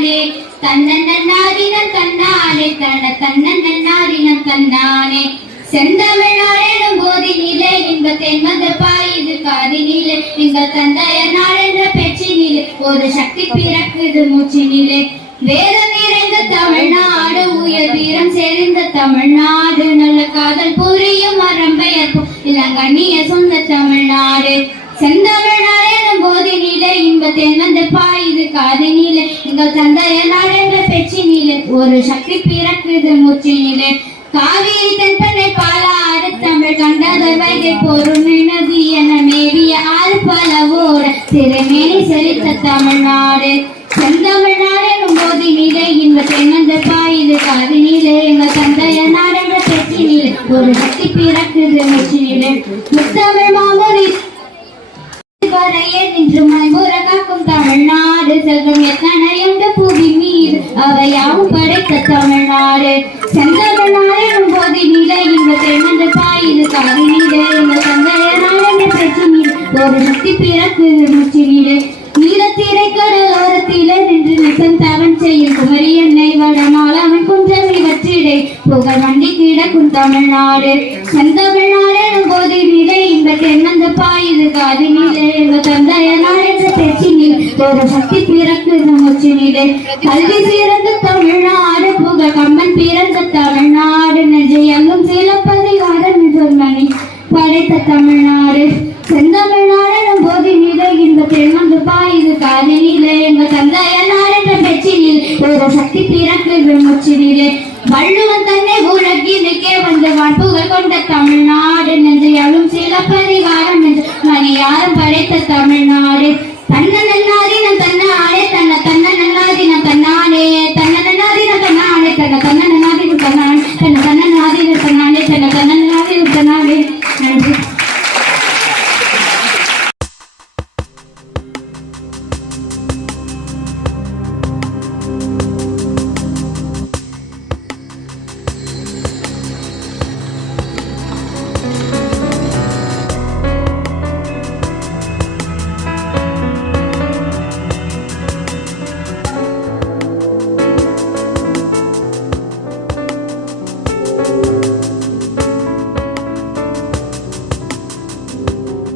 தன்னாலே தன்னன்னாரினம் தன்னாலே தன்னன்னாரினம் தன்னானே செந்தமிழ்நாடெனும் போதினிலே இன்ப தென்மத பாயுது காதினிலே எங்கள் தந்தைய நாடென்ற பெற்றினிலே ஒரு சக்தி பிறக்குது மூச்சினிலே வேதம் நிறைந்த தமிழ்நாடு உயர் வீரம் சேர்ந்த தமிழ்நாடு நல்ல காதல் புரியும் அறம்பெயர்ப்பும் இளங்கண்ணிய சொந்த தமிழ்நாடு செந்தமிழ்நாடெனும் போதினிலே இன்ப தென்மத பாயுது காதினிலே எங்கள் தந்தைய நாடென்ற பெற்றினிலே ஒரு சக்தி பிறக்குது மூச்சினிலே காவிரி தென்பனை பாலாறு தமிழ் கண்டதர் வைகை பொருள் நதி என மேவிய ஆறு பலவோட திறமேனி செழித்த தமிழ்நாடு செந்தமிழ்நாடெனும் போதினிலே இன்ப தென்னந்த பாயுது காதினிலே எங்கள் தந்தைய நாடென்ற பெற்றினிலே ஒரு சக்தி பிறக்குது மூச்சினிலே முத்தமிழ் மாமொழி வரையே நின்று மலைபுற காக்கும் தமிழ்நாடு செல்வம் எத்தனையுண்டு புவி மீது அவையாவும் படைத்த தமிழ்நாடு செந்தமிழ்நாடெனும் போதினிலே இன்ப தென்னந்த பாயுது காதினிலே எங்கள் தந்தைய நாடென்ற பெற்றினிலே ஒரு சக்தி பிறக்குது மூச்சினிலே நீலத்திரை கடலோரத்திலே நின்று நிசன் தவன் செய்யும் குமரி எண்ணெய் வடமாளவன் குன்றம் இவற்றிடை புகழ் வண்டி கிடக்கும் தமிழ்நாடு செந்தமிழ்நாடெனும் போதினிலே இன்ப தென்னந்த பாயுது காதினிலே எங்கள் தந்தைய நாடென்ற பெற்றினிலே ஒரு சக்தி பிறக்குது மூச்சினிலே கல்வி சிறந்த தமிழ்நாடு புகழ் கம்மன் பிறந்த தமிழ்நாடு நெஞ்சையங்கும் சிலப்பதிகாரம் மணி படைத்த தமிழ்நாடு செந்தமிழ்நாடெனும் போதினிலே இன்ப தென்னந்த பாயுது காதினிலே எங்கள் தந்தைய நாடென்ற பெற்றினிலே ஒரு சக்தி பிறக்குது மூச்சினிலே வள்ளுவன் தன்னை உலகினுக்கே வந்தவான் புகழ் கொண்ட தமிழ்நாடு நெஞ்சையாலும் சிலப்பதிகாரம் என்று மணியாரம் படைத்த தமிழ்நாடு